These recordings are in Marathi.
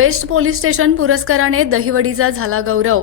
बेस्ट पोलीस स्टेशन पुरस्काराने दहिवडीचा झाला गौरव.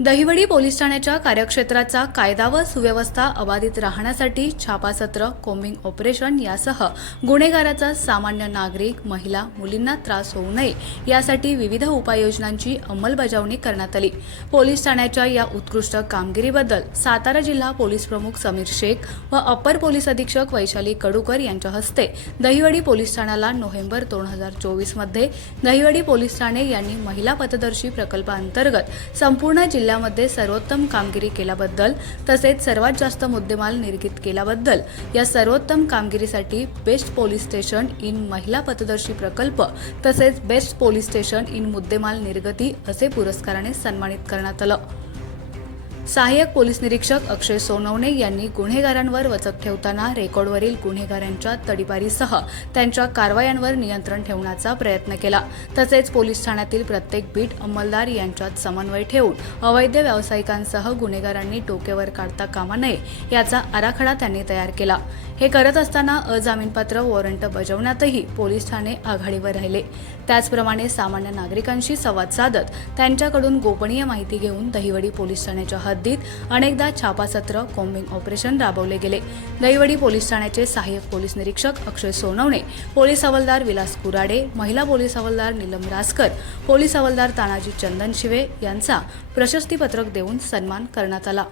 दहिवडी पोलीस ठाण्याच्या कार्यक्षेत्राचा कायदा व सुव्यवस्था अबाधित राहण्यासाठी छापासत्र कोम्बिंग ऑपरेशन यासह गुन्हेगाराचा सामान्य नागरिक महिला मुलींना त्रास होऊ नये यासाठी विविध उपाययोजनांची अंमलबजावणी करण्यात आली. पोलीस ठाण्याच्या या उत्कृष्ट कामगिरीबद्दल सातारा जिल्हा पोलीस प्रमुख समीर शेख व अप्पर पोलीस अधीक्षक वैशाली कडूकर यांच्या हस्ते दहिवडी पोलीस ठाण्याला नोव्हेंबर दोन हजार चोवीसमध्ये दहिवडी पोलीस ठाणे यांनी महिला पथदर्शी प्रकल्पाअंतर्गत संपूर्ण जिल्हा जिल्ह्यामध्ये सर्वोत्तम कामगिरी केल्याबद्दल तसेच सर्वात जास्त मुद्देमाल निर्गीत केल्याबद्दल या सर्वोत्तम कामगिरीसाठी बेस्ट पोलीस स्टेशन इन महिला पथदर्शी प्रकल्प तसेच बेस्ट पोलीस स्टेशन इन मुद्देमाल निर्गती असे पुरस्काराने सन्मानित करण्यात आलं. सहाय्यक पोलीस निरीक्षक अक्षय सोनवणे यांनी गुन्हेगारांवर वचक ठेवताना रेकॉर्डवरील गुन्हेगारांच्या तडीपारीसह त्यांच्या कारवायांवर नियंत्रण ठेवण्याचा प्रयत्न केला. तसेच पोलीस ठाण्यातील प्रत्येक बीट अंमलदार यांच्यात समन्वय ठेवून अवैध व्यावसायिकांसह गुन्हेगारांनी डोक्यावर काढता कामा नये याचा आराखडा त्यांनी तयार केला. हे करत असताना अजामीनपात्र वॉरंट बजावण्यातही पोलीस ठाणे आघाडीवर राहिले. त्याचप्रमाणे सामान्य नागरिकांशी संवाद साधत त्यांच्याकडून गोपनीय माहिती घेऊन दहिवडी पोलीस ठाण्याच्या हद्दीत अनेकदा छापासत्र कॉम्बिंग ऑपरेशन राबवले गेले. दहिवडी पोलीस ठाण्याचे सहाय्यक पोलीस निरीक्षक अक्षय सोनवणे पोलीस हवालदार विलास कुराडे महिला पोलीस हवालदार नीलम रासकर पोलीस हवालदार तानाजी चंदन शिवे यांचा प्रशस्तीपत्रक देऊन सन्मान करण्यात आला.